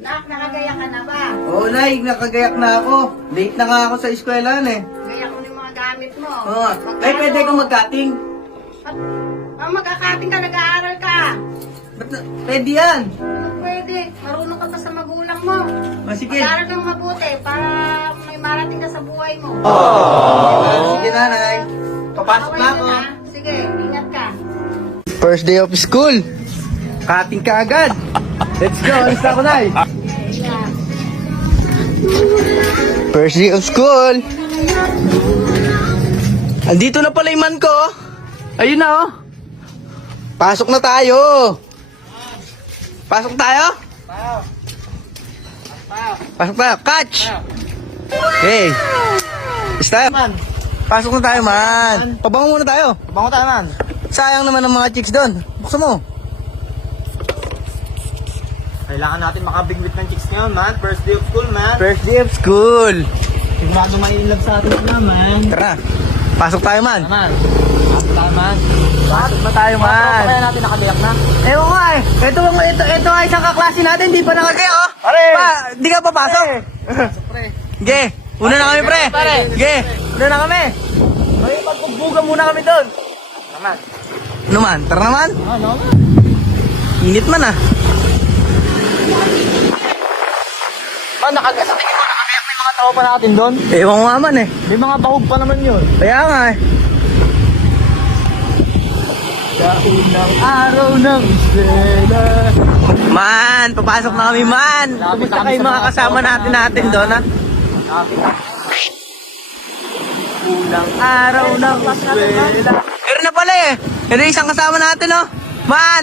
Nak, nakagaya ka na ba? Oo, Nay, nakagayak na ako. Late na nga ako sa eskwelahan eh. Gaya ko yung mga gamit mo. Oo. Nay, pwede kong mag-cutting. Magkakating ka, nag-aaral ka. Ba't pwede yan? Ano pwede? Marunong ka pa sa magulang mo. Sige. Mag-aaral kang mabuti para may marating ka sa buhay mo. Sige na, Nay. Papasok na ako. Sige, ingat ka. First day of school. Cutting ka agad. Let's go. Alis na ako, Nay. Yeah. First day of school. Andito na pala yung man ko. Ayun na, oh. Pasok na tayo. Pasok tayo? Pasok tayo. Catch! Hey. Stop. Pasok na tayo, man. Pabango muna tayo. Bango tayo, man. Sayang naman ang mga chicks doon. Buksan mo. Kailangan natin makabigwit ng chicks ngayon, man. First day of school, man. First day of school. Sigurado maililove sa atin na, man. Tara. Pasok tayo, man. Man. Pasok tayo, man. Pasok na tayo, man. Kaya natin nakagayak na. Ewan ko eh. Ito nga isang kaklase natin. Di pa nakagaya, oh. Pare! Di ka papasok? Pre. Ge. Una na kami, pre. Pare. Ge. Una na kami. May pagpugbugan muna kami doon. Naman. Ano man? Tara naman. Ano? Init man ah. Man, nakagayak mo. Nakagayak na yung mga tao pa natin doon. Ewan ko nga man eh. May mga bahog pa naman yun. Kaya nga eh. Sa unang araw ng eskwela. Man, papasok na kami, man. Kumusta kayo mga kasama natin doon ha? Unang araw ng eskwela. Meron na pala eh. Meron isang kasama natin oh. Man,